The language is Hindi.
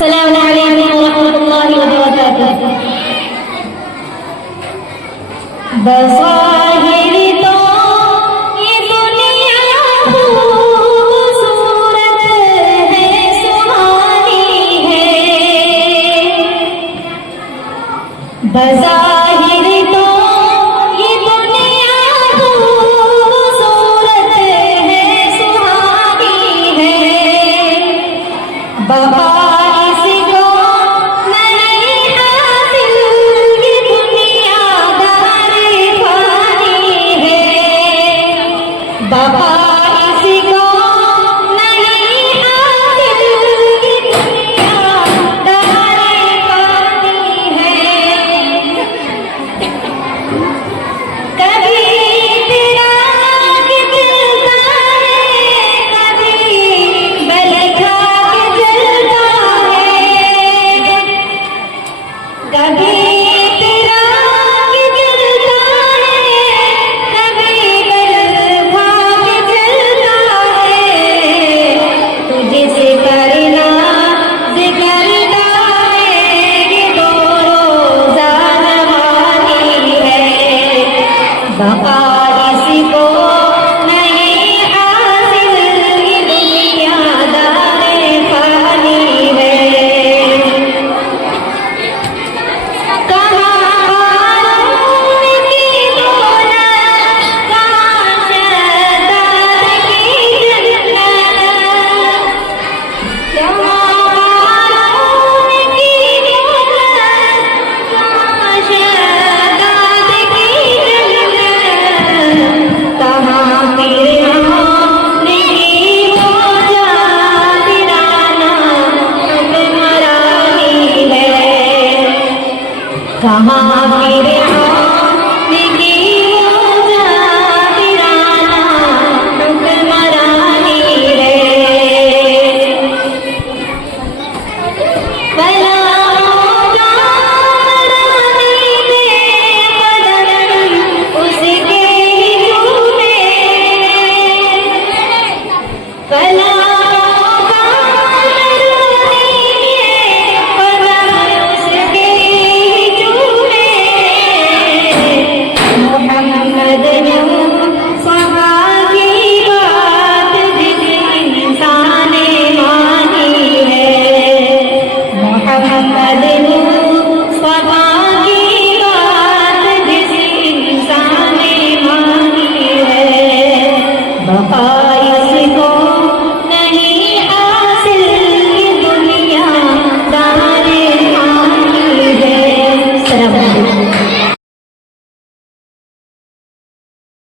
अस्सलामु अलैकुम वरहमतुल्लाहि वबरकातुहू। बज़ाहिर तो ये दुनिया खूबसूरत है, सुहानी है। बज़ाहिर तो ये दुनिया खूबसूरत है, सुहानी है। बाबा इसको नहीं हासिल, ये दुनियादार फानी है। बाबा इसको नहीं हासिल, ये दुनियादार फानी है। कभी तेरा गिरता है, कभी बल खा के चलता है। कभी तेरा गिरता है, कभी बल खा के चलता है। तुझे से करना जिक्र है, ये दो रोज़ा नमाज़ी है। बाबा इसको नहीं हासिल, ये दुनियादार फानी है। कहाँ हारून की दौलत, कहाँ शहदाद की जन्नत। कहाँ हारून की दौलत, कहाँ शहदाद की जन्नत। कहाँ फिरौन की वो जातिराना हुक्मरानी है। कहाँ फिरौन